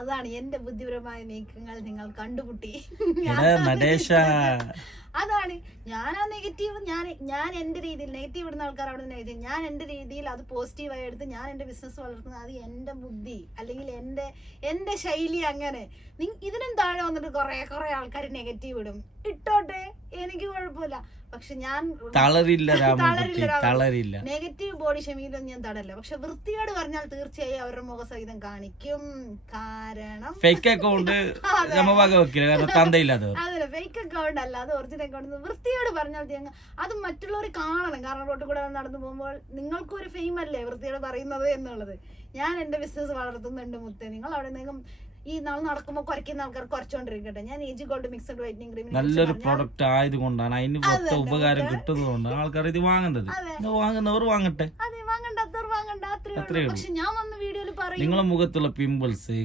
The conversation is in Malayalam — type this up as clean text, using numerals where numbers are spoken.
അതാണ് എന്റെ ബുദ്ധിപരമായ നീക്കങ്ങൾ നിങ്ങൾ കണ്ടുമുട്ടി. അതാണ് ഞാൻ ആ നെഗറ്റീവ് ഞാൻ എന്റെ രീതിയിൽ നെഗറ്റീവ് ഇടുന്ന ആൾക്കാർ അവിടെ നെഗറ്റീവ്, ഞാൻ എന്റെ രീതിയിൽ അത് പോസിറ്റീവായി എടുത്ത് ഞാൻ എന്റെ ബിസിനസ് വളർത്തുന്നത്. അത് എന്റെ ബുദ്ധി അല്ലെങ്കിൽ എന്റെ ശൈലി. അങ്ങനെ ഇതിനും താഴെ വന്നിട്ട് കുറെ ആൾക്കാർ നെഗറ്റീവ് ഇടും, ഇട്ടോട്ടെ, എനിക്ക് കുഴപ്പമില്ല. പക്ഷെ ഞാൻ തളരില്ല. നെഗറ്റീവ് ബോഡി ഷെയ്മിങ്ങിലൊന്നും ഞാൻ തടല്ല. പക്ഷെ വൃത്തിയോട് പറഞ്ഞാൽ തീർച്ചയായും അവരുടെ മുഖസഹിതം കാണിക്കും. കാരണം ഫേക്ക് അക്കൗണ്ട് അതല്ല, ഫേക്ക് അക്കൗണ്ട് അല്ല, അത് ഒറിജിനൽ അക്കൗണ്ട്. വൃത്തിയോട് പറഞ്ഞാൽ അത് മറ്റുള്ളവർ കാണണം. കാരണം റോട്ടിൽ കൂടെ നടന്നു പോകുമ്പോൾ നിങ്ങൾക്കും ഒരു ഫെയിം അല്ലേ വൃത്തിയോട് പറയുന്നത് എന്നുള്ളത്. ഞാൻ എന്റെ ബിസിനസ് വളർത്തുന്നുണ്ട് മുത്തേ. നിങ്ങൾ അവിടെ നിന്നും ഈ നാൾ നടക്കുമ്പോൾ കുറയ്ക്കുന്ന ആൾക്കാർ കുറച്ചോണ്ടിരിക്കട്ടെ. ഞാൻ age gold mixed whitening cream നല്ലൊരു പ്രൊഡക്റ്റ് ആയതുകൊണ്ടാണ്, അതിന് മൊത്തം ഉപകാരം കിട്ടുന്നതുകൊണ്ടാണ് ആൾക്കാർ ഇത് വാങ്ങുന്നത്. വാങ്ങുന്നവർ വാങ്ങട്ടെ, അതെ, വാങ്ങണ്ട, അത്രേ ഉള്ളൂ. പക്ഷെ ഞാൻ വന്ന വീഡിയോയിൽ പറയും നിങ്ങളെ മുഖത്തുള്ള പിമ്പിൾസ്